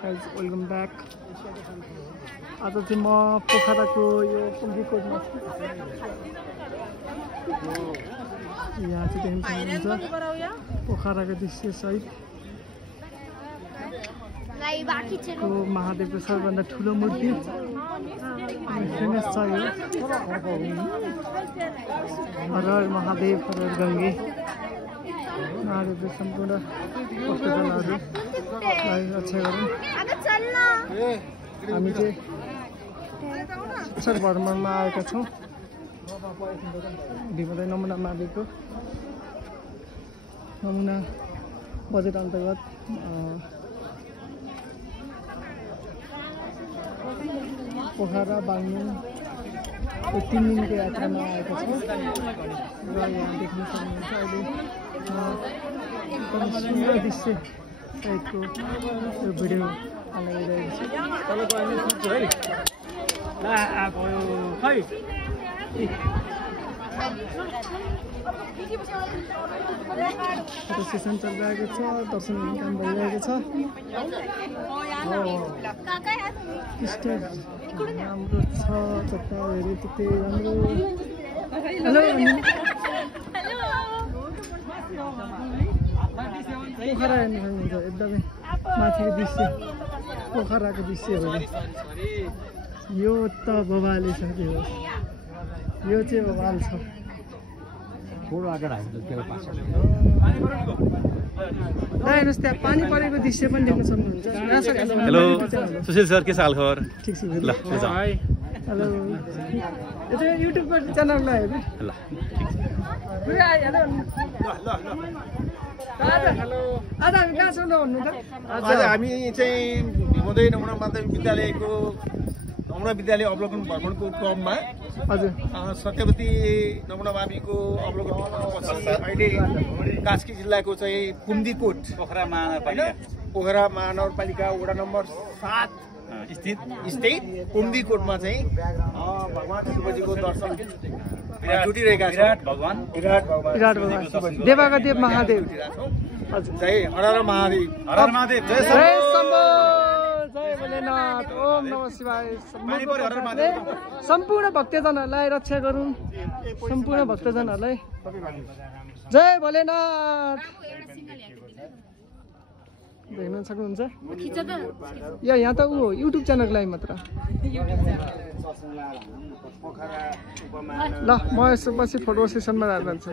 Guys welcome back. आज चाहिँ म पोखराको यो पुँगीकोटमा छु। यहाँ चाहिँ देख्न सक्नुहुन्छ पोखराको दृश्य सहित महादेवको सबैभन्दा ठुलो मूर्ति फेमस छ यो। हर हर महादेव हर हर गङ्गे। महादेवको सम्पूर्ण भक्तजनहरूलाई रक्षा गरौँ। हामी चाहिँ शिक्षक भ्रमणमा आएका छौँ। भिमदै नमुना महादेवको नमुना बजेट अन्तर्गत पोखरा बागलुङ 3 दिनको यात्रामा आएका छौँ र यहाँ देख्न सक्नुहुन्छ अहिले एकदम सुन्दर दृश्य सहितको यो भिडियो हालिरहेको छु। सेसन चलिरहेको छ, दर्शन काम भइरहेको छ। राम्रो छ, जता हेऱ्यो त्यतै राम्रो। हेलो पोखरा हेर्नु सक्नुहुन्छ एकदमै माथिको दृश्य पोखराको दृश्यहरू। यो त बबाले छ, त्यो यो चाहिँ बबाल छ। हेर्नुहोस् त्यहाँ पानी परेको दृश्य पनि देख्न सक्नुहुन्छ। हेलो सुशील सर, के हाल खबर? ठिक छ। हेलो यो चाहिँ युट्युबको च्यानलमा हेर्नु ल। आज हामी कहाँ छौँ भन्नु त? आज हामी चाहिँ भिमदै नमुना माध्यमिक विद्यालयको नमुना विद्यालय अवलोकन भ्रमणको क्रममा हजुर सत्यवती नमुना माविको अवलोकन अहिले कास्की जिल्लाको चाहिँ कुम्दीकोट पोखरा महानगरपालिका वडा नम्बर 7 स्थित कुम्दीकोटमा चाहिँ भगवान शिवजीको दर्शन जुटिरहेका छौँ। विराट भगवान देवागदेव महादेव। हजुर जय हर हर महादेव, हर हर महादेव, जय शम्भो, जय भोलेनाथ, ओम नमः शिवाय। सम्पूर्ण भक्तजनहरूलाई रक्षा गरौँ। सम्पूर्ण भक्तजनहरूलाई जय भोलेनाथ। देख्न सक्नुहुन्छ यहाँ त ऊ युट्युब च्यानलको लागि मात्र। ल म यसो पछि फोटो सेसनमा जान्छु।